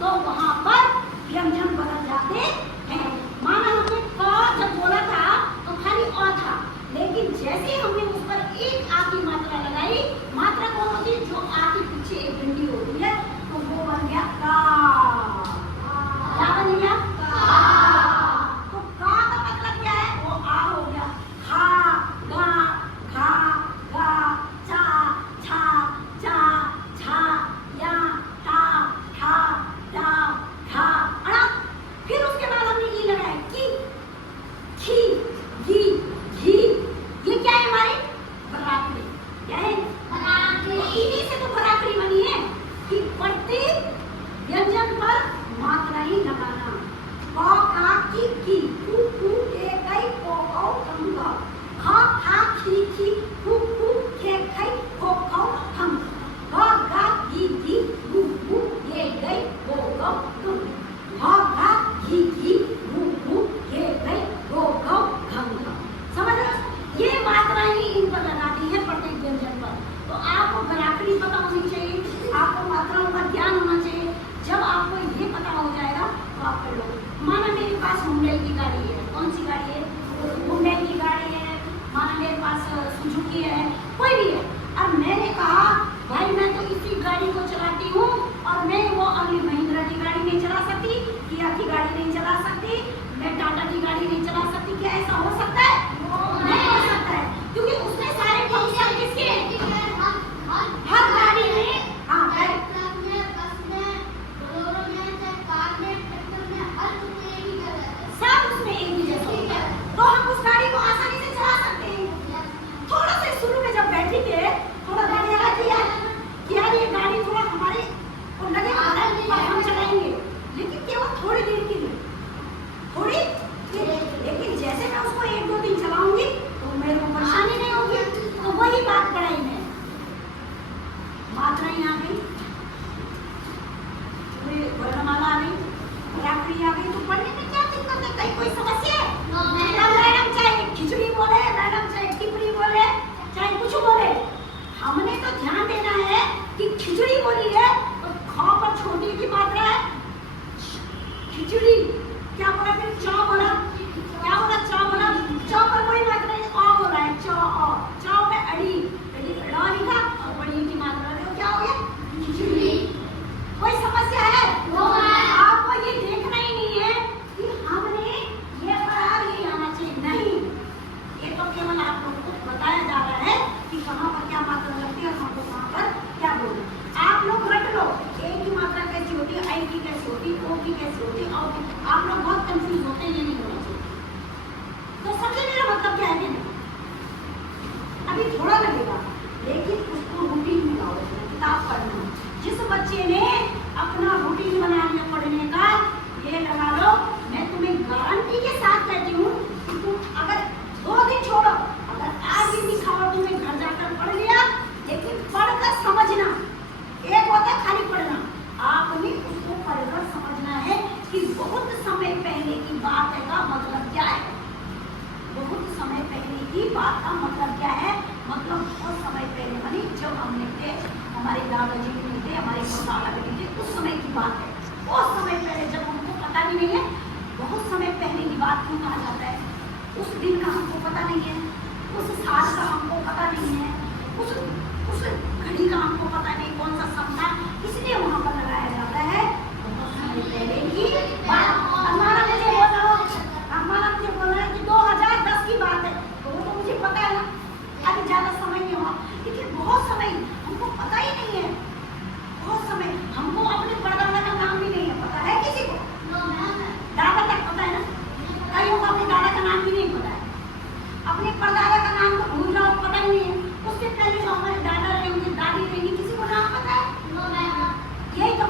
तो वहां पर व्यंजन बदल जाते हैं। माना हमने क जब बोला था तो खाली अ था, लेकिन जैसे हमने उस पर एक आ की मात्रा लगाई, मात्रा कौन होती है? जो आ के पीछे एक डंडी होती है, तो वो बन गया का। क्या बन गया? तो का का मतलब क्या है? वो आ हो गया। खा, गा, घा, गा, चा, छा, जा, झा, या, ता, ठा, डा, ढा, अड़ा। फिर उसके बाद हमने ई लगाया की, खी, गी, घी। ये क्या है हमारी? बराकरी। क्या है? बराकरी। इन्हीं से तो बराकरी बनी है कि प्रत्येक व्यंजन पर मात्रा ही लगाना। क, का, की, कु, के, कई, को, कम, खा, खा, खी, कु, खे, खई, को, हम। ग, गा, गी, गु, ये, गई, गो, तुम। घ, घा, घी, गु, ये, गई, गो, घम। समझ रहे हो? ये मात्रा ही इन पर लगाती है प्रत्येक व्यंजन पर। तो आपको बराकरी पता होनी चाहिए, आपको मात्राओं का ज्ञान होना चाहिए। जब आपको ये पता हो जाएगा तो आप कर लो। माना मेरे पास हुंडई की गाड़ी है। कौन सी गाड़ी है? हुंडई की गाड़ी है। माना मेरे पास सुजुकी है, कोई भी है, और मैंने कहा भाई मैं तो इसी गाड़ी को चलाती हूँ और मैं वो अगली महिंद्रा की गाड़ी नहीं चला सकती, किया की गाड़ी नहीं चला सकती, मैं टाटा की गाड़ी नहीं चला सकती। क्या ऐसा हो सकता है? नहीं हो सकता है, क्योंकि उसने सारे फंक्शन किसके? हर गाड़ी में। हाँ, सब उसमें एक ही जैसा होता है, तो हम उस गाड़ी को आसानी से चला सकते हैं। थोड़ा से शुरू में जब बैठेंगे थोड़ा लगेगा कि यार ये गाड़ी थोड़ा हमारे को लगेगा पर हम चलाएंगे, लेकिन केवल थोड़ी देर के लिए, थोड़ी देर। लेकिन जैसे मैं उसको 1-2 दिन चलाऊंगी तो मेरे को परेशानी नहीं होगी। तो वही बात पढ़ाई में मात्राएं आ गई, वर्णमाला आ गई, बराकरी आ गई, तो पढ़ने में क्या दिक्कत है? कहीं कोई समस्या है? मैडम चाहे खिचड़ी बोले, मैडम चाहे टिपड़ी बोले, चाहे कुछ बोले, हमने तो ध्यान देना है कि खिचड़ी बोली है तो ख पर छोटी की मात्रा है खिचड़ी। क्या बोला फिर? च बोला। क्या बोला? च बोला। च पर कोई मात्रा नहीं, अ बोला है। च में अड़ी, ड़ लिखा और बड़ी की मात्रा देखो क्या हो गया? खिचड़ी। कोई समस्या है? आपको ये देखना ही नहीं है कि हमने ये पढ़ा, ये आना चाहिए, नहीं। ये तो केवल आप लोगों को बताया जा रहा है कि कहाँ पर क्या मात्रा लगती है और हमको कहाँ पर क्या बोलना। आप लोग रट लो ए की मात्रा कैसी होती है, आई की कैसी होती है, ओ की कैसी होती है, और आप लोग बहुत कंफ्यूज होते हैं, ये नहीं होना चाहिए। तो समझे मेरा मतलब क्या है कि नहीं? अभी थोड़ा लगेगा, लेकिन उसको रूटीन में लाओ, किताब पढ़ना। जिस बच्चे ने अपना रूटीन बना लिया पढ़ने का, ये लगा लो, मैं तुम्हें गारंटी के साथ कहती हूँ कि तुम अगर 2 दिन छोड़ो, अगर आज ही दिखाओ तुम्हें घर जाकर पढ़ लिया, लेकिन पढ़कर समझना। एक होता है खाली पढ़ना, आपने उसको पढ़कर समझना है कि बहुत समय पहले की बात का मतलब क्या है। बहुत समय पहले की बात का मतलब क्या है? मतलब बहुत समय पहले बनी, जब हमने थे, हमारे दादाजी भी नहीं थे, हमारे दादा भी नहीं थे, उस समय की बात है। बहुत समय पहले, जब हमको पता भी नहीं है बहुत समय पहले की बात क्यों कहा जाता है। उस दिन का हमको पता नहीं है, उस साल का हमको पता नहीं है, उस घड़ी का हमको पता नहीं कौन सा सब था, इसलिए वहां पर लगाया जाता है बहुत समय पहले की बात। हमारा मुझे बोल रहा है कि 2010 की बात है, तो वो तो मुझे पता है ना, अभी ज्यादा समय नहीं हुआ, लेकिन बहुत समय हमको पता ही नहीं है। बहुत समय हमको अपने परदादा का नाम भी नहीं है पता है किसी को? दादा तक पता है ना, कईयों को अपने दादा का नाम भी नहीं पता है। अपने परदादा का नाम तो भूल जाओ, पता ही नहीं है। उससे पहले जो हमारे दादा रहेंगे, दादी रहेंगी, किसी को नाम पता है? यही तो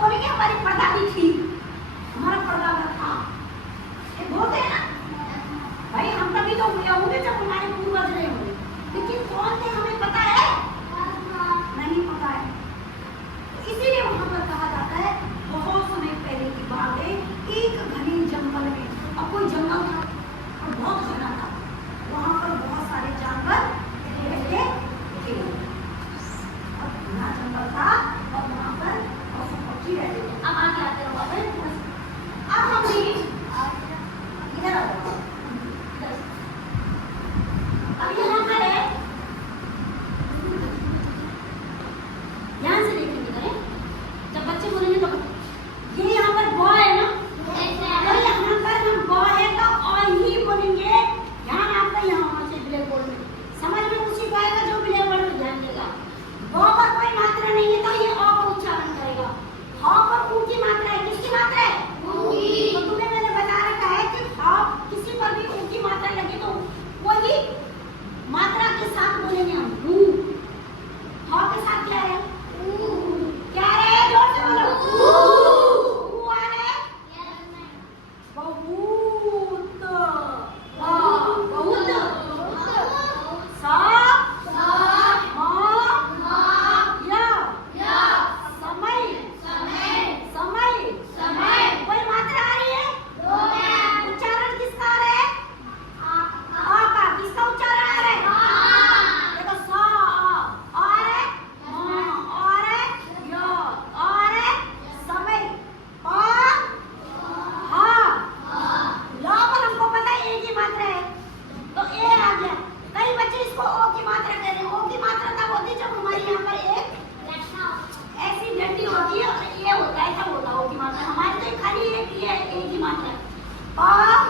मात्रा है।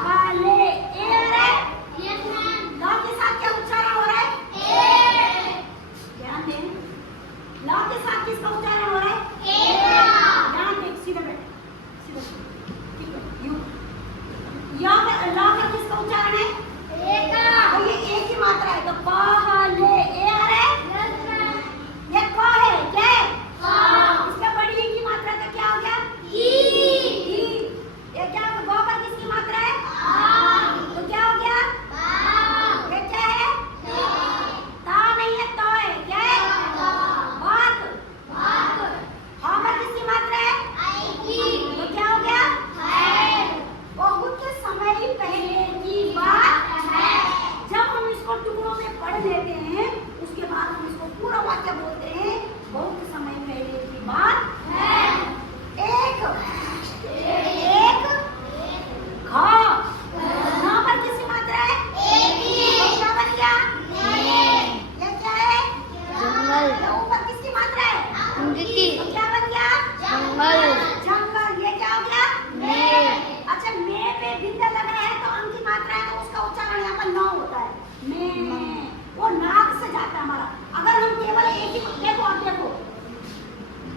पहले ए आ रहा है, ल के साथ क्या उच्चारण हो रहा है? ए। ध्यान दें, ल के साथ किसका उच्चारण हो रहा है? ए का। ध्यान दें, सीधे बैठ, सीधे, ठीक है। यू या ल का किसका उच्चारण है? ए का। तो ये ए की मात्रा है, तो पहले ए आ रहा है, ये क है, क्या है? क। इसका बड़ी ई की मात्रा का क्या हो गया? ई। ये क्या हो गया? ग पर किसकी मात्रा है? आ। तो क्या हो गया? बा। ये क्या है? ता नहीं है, तो है, क्या है? बात। हाँ पर किसकी मात्रा है? आई की। तो क्या हो गया? है। बहुत समय पहले की बात है। जब हम इसको टुकड़ों में पढ़ लेते हैं, उसके बाद हम इसको पूरा वाक्य बोलते हैं। बहुत समय पहले की बात है। एक घ, घ पर किसकी मात्रा है? एक की। तो क्या बन गया? ये क्या है? जंगल। ये ऊपर किसकी मात्रा है? अंग की। तो क्या बन गया? जंगल। जंगल। ये क्या हो गया? में। अच्छा, में पे बिंदा लगा है तो अंग की मात्रा है, तो उसका उच्चारण यहाँ पर न होता है। में, वो नाक से जाता है हमारा। अगर हम केवल एक ही देखो, आप देखो,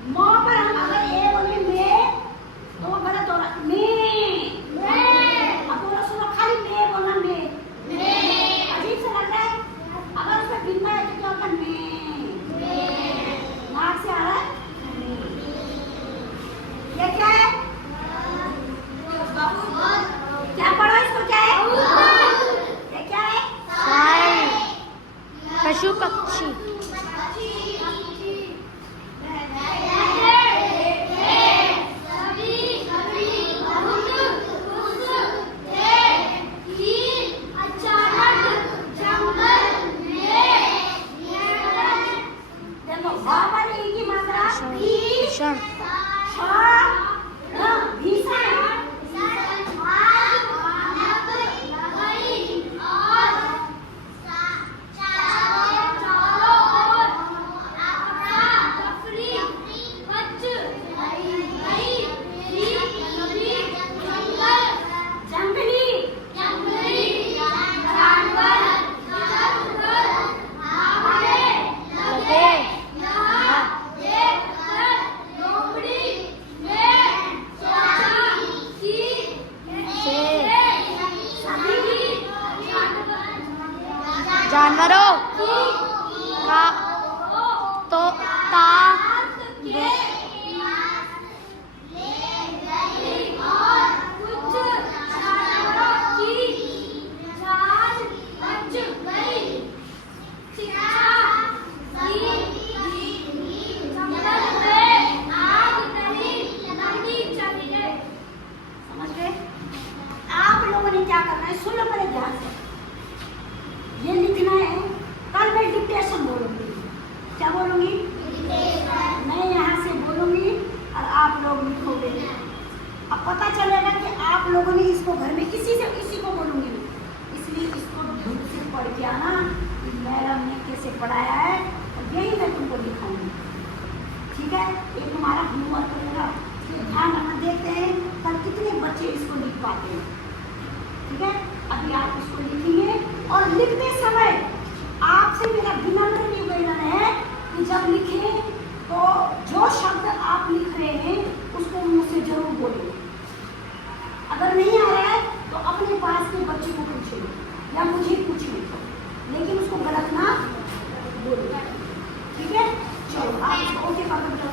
म पर हम अगर ए बोले में, तो वो गलत हो रहा है। में। अब बोलो, सुनो, खाली में बोलना, में। अजीब से लग रहा है। अगर उसमें बिंदा है तो क्या होता है? में। नाक से आ रहा है। ये क्या है? क्या पढ़ो इसको? क्या है? ये क्या है? साय। पशु पक्षी। देखो, भा पर ई की मात्रा भीषण। भीषण। जंगली। लगे। जानवरों का तो ता समझ गए? आप लोगों ने क्या करना है, सुन लो पहले ध्यान से। ये लिखना है, कल मैं डिक्टेशन बोलूंगी। क्या बोलूंगी? मैं यहाँ से बोलूंगी और आप लोग लिखोगे। अब पता चलेगा कि आप लोगों ने इसको घर में किसी को बोलूंगी, इसलिए इसको ढंग से पढ़ के आना कि मैडम ने कैसे पढ़ाया है, और यही मैं तुमको दिखाऊंगी। ठीक है? ये तुम्हारा होमवर्क रहेगा। ये ध्यान रखना। देखते हैं कल कितने बच्चे इसको लिख पाते हैं। ठीक है? अभी आप इसको लिखेंगे, और लिखते समय आपसे मेरा विनम्र निवेदन है कि जब लिखें तो जो शब्द आप लिख रहे हैं उसको मुंह से जरूर बोलें। अगर नहीं आ रहा है तो अपने पास के बच्चे को पूछें या मुझे पूछें, लेकिन उसको गलत ना बोलें। ठीक है? चलो, आप इसको ओके कर दो।